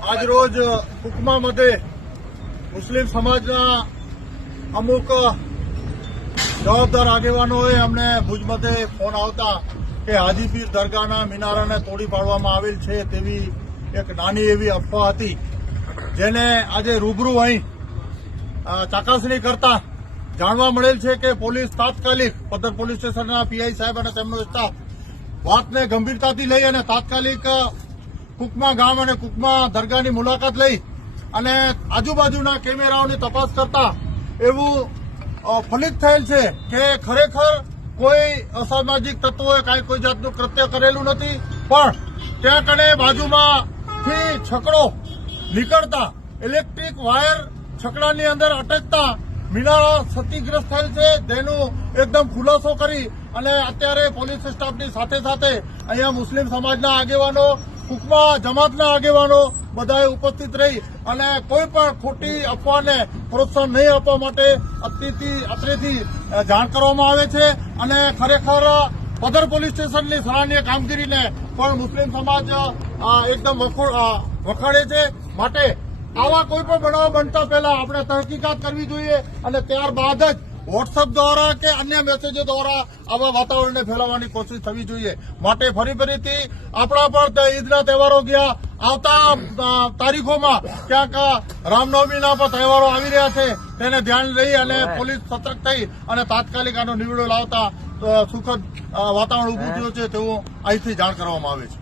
આજ રોજ હુકમા મતે મુસ્લિમ સમાજના અમુક જવાબદાર આગેવાનોએ અમને ભુજ મતે ફોન આવતા કે હાજીપીર દરગાહના મિનારાને તોડી પાડવામાં આવેલ છે તેવી એક નાની એવી અફવા હતી, જેને આજે રૂબરૂ અહીં ચકાસણી કરતા જાણવા મળેલ છે કે પોલીસ તાત્કાલિક પદ્ધર પોલીસ સ્ટેશનના પીઆઈ સાહેબ અને તેમનો સ્ટાફ વાતને ગંભીરતાથી લઈ અને તાત્કાલિક કુકમા ગામ અને કુકમા દરગાહની મુલાકાત લઈ અને આજુબાજુના કેમેરાઓની તપાસ કરતા એવું ફલિત થયેલ છે કે ખરેખર કોઈ અસામાજિક તત્વોએ કાંઈ કોઈ જાતનું કૃત્ય કરેલું નથી, પણ ત્યાં કણે બાજુમાંથી છકડો નીકળતા ઇલેક્ટ્રિક વાયર છકડાની અંદર અટકતા મિનારા ક્ષતિગ્રસ્ત થયેલ છે. તેનું એકદમ ખુલાસો કરી અને અત્યારે પોલીસ સ્ટાફની સાથે સાથે અહીંયા મુસ્લિમ સમાજના આગેવાનો કુકમા જમાતના આગેવાનો બધાએ ઉપસ્થિત રહી અને કોઈ પણ ખોટી અફવાને પ્રોત્સાહન નહીં આપવા માટે અત્રેથી અત્રેથી જાણ કરવામાં આવે છે અને ખરેખર પદર પોલીસ સ્ટેશનની સરાહનીય કામગીરીને પણ મુસ્લિમ સમાજ એકદમ વખાડે છે. માટે આવા કોઈ પણ બનાવ બનતા પહેલા આપણે તહકીકાત કરવી જોઈએ અને ત્યારબાદ જ વોટ્સઅપ દ્વારા કે અન્ય મેસેજો દ્વારા આવા વાતાવરણને ફેલાવવાની કોશિશ થવી જોઈએ. માટે ફરી ફરીથી આપણા પણ ઈદના તહેવારો ગયા. આવતા તારીખોમાં ક્યાંક રામનવમીના પણ તહેવારો આવી રહ્યા છે. તેને ધ્યાન લઈ અને પોલીસ સતર્ક થઈ અને તાત્કાલિક આનો નિવેડો લાવતા સુખદ વાતાવરણ ઉભું થયું છે તેવું અહીંથી જાણ કરવામાં આવે છે.